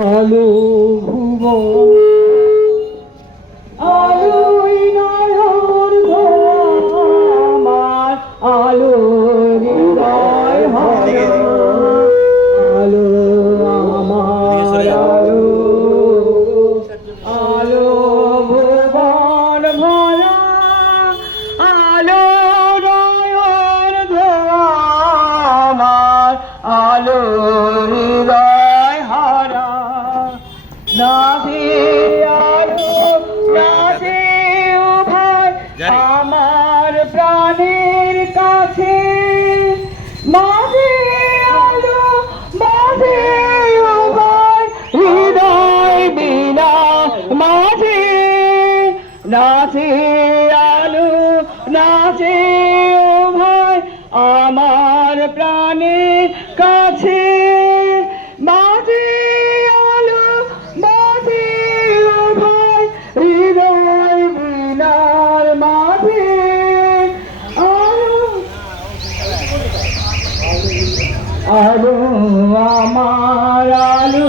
আলো ভুবন আলোই নয়ন আমার আলো হৃদয় ভরা আলো আমার আলো আলো ভুবন ভরা আলো নয়ন আমার আলো হৃদয় হারা নাভি আলো নাভি উভয় আমার প্রাণের কাছে মাঝে আলো মাঝে উভয় হৃদয় বিনা মাঝে নাচে আলো নাচে উভয় আমার প্রাণের কাছে মাঝে আলো মাঝে উভয় হৃদয় বিনার মাঝে আলো আলো আমার আলো